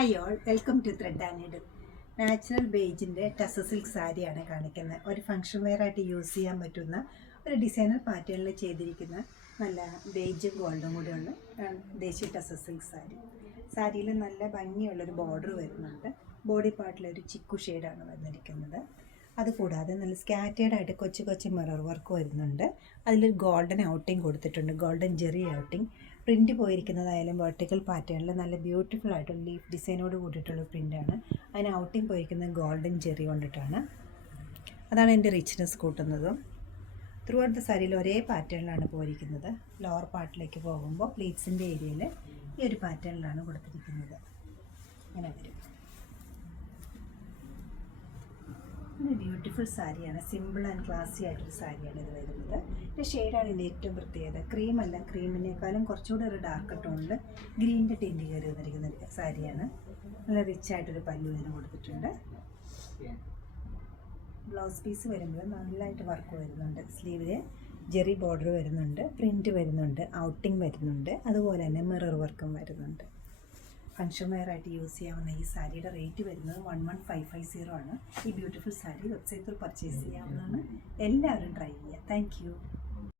Hi all, welcome to thread and needle. Natural ബേജിൻ്റെ tussar silk സാരിയാണ് കാണിക്കുന്നത്. ഒരു ഫംഗ്ഷൻ വെയർ ആയിട്ട് യൂസ് ചെയ്യാൻ പറ്റുന്ന ഒരു ഡിസൈനർ പാറ്റേണിൽ ചെയ്തിരിക്കുന്ന നല്ല ബേജും ഗോൾഡും കൂടിയുള്ള ദേശീയ ടസർ സിൽക്ക് സാരി. സാരിയിൽ നല്ല ഭംഗിയുള്ളൊരു ബോർഡർ വരുന്നുണ്ട്. ബോഡി പാർട്ടിലൊരു ചിക്കു ഷെയ്ഡാണ് വന്നിരിക്കുന്നത്. അതുകൂടാതെ നല്ല സ്കാറ്റേഡായിട്ട് കൊച്ചു കൊച്ചു മിറർ വർക്ക് വരുന്നുണ്ട്. അതിലൊരു ഗോൾഡൻ ഔട്ടിങ് കൊടുത്തിട്ടുണ്ട്, ഗോൾഡൻ ജെറി ഔട്ടിങ്. പ്രിൻറ്റ് പോയിരിക്കുന്നതായാലും വെർട്ടിക്കൽ പാറ്റേണിൽ നല്ല ബ്യൂട്ടിഫുൾ ആയിട്ടുള്ള ലീഫ് ഡിസൈനോട് കൂടിയിട്ടുള്ള പ്രിൻ്റാണ്. അതിന് ഔട്ടിങ് പോയിരിക്കുന്നത് ഗോൾഡൻ ജെറി കൊണ്ടിട്ടാണ്. അതാണ് എൻ്റെ റിച്ച്നെസ് കൂട്ടുന്നതും. ത്രൂ ഔട്ട് ദ സാരിയിൽ ഒരേ പാറ്റേണിലാണ് പോയിരിക്കുന്നത്. ലോവർ പാർട്ടിലേക്ക് പോകുമ്പോൾ പ്ലീറ്റ്സിൻ്റെ ഏരിയയിൽ ഈ ഒരു പാറ്റേണിലാണ് കൊടുത്തിരിക്കുന്നത്. ഇങ്ങനെ വരും. ഒരു ബ്യൂട്ടിഫുൾ സാരിയാണ്, സിമ്പിൾ ആൻഡ് ക്ലാസി ആയിട്ടൊരു സാരിയാണ് ഇത് വരുന്നത്. ഇതിൻ്റെ ഷെയ്ഡാണ് ഇതിൻ്റെ ഏറ്റവും പ്രത്യേകത. ക്രീമല്ല, ക്രീമിനേക്കാളും കുറച്ചുകൂടെ ഒരു ഡാർക്ക് ടോണിൽ ഗ്രീനിൻ്റെ ടിൻറ്റ് കയറി വന്നിരിക്കുന്ന സാരിയാണ്. നല്ല റിച്ച് ആയിട്ടൊരു പല്ലു ഇതിന് കൊടുത്തിട്ടുണ്ട്. ബ്ലൗസ് പീസ് വരുമ്പോൾ നല്ലതായിട്ട് വർക്ക് വരുന്നുണ്ട്. സ്ലീവിൽ ജെറി ബോർഡർ വരുന്നുണ്ട്, പ്രിൻറ്റ് വരുന്നുണ്ട്, ഔട്ടിങ് വരുന്നുണ്ട്, അതുപോലെ തന്നെ മിറർ വർക്കും വരുന്നുണ്ട്. ഫംഗ്ഷൻ വെയർ ആയിട്ട് യൂസ് ചെയ്യാവുന്ന ഈ സാരിയുടെ റേറ്റ് വരുന്നത് 11550 ആണ്. ഈ ബ്യൂട്ടിഫുൾ സാരി വെബ്സൈറ്റിൽ പർച്ചേസ് ചെയ്യാവുന്നതാണ്. എല്ലാവരും ട്രൈ ചെയ്യുക. താങ്ക്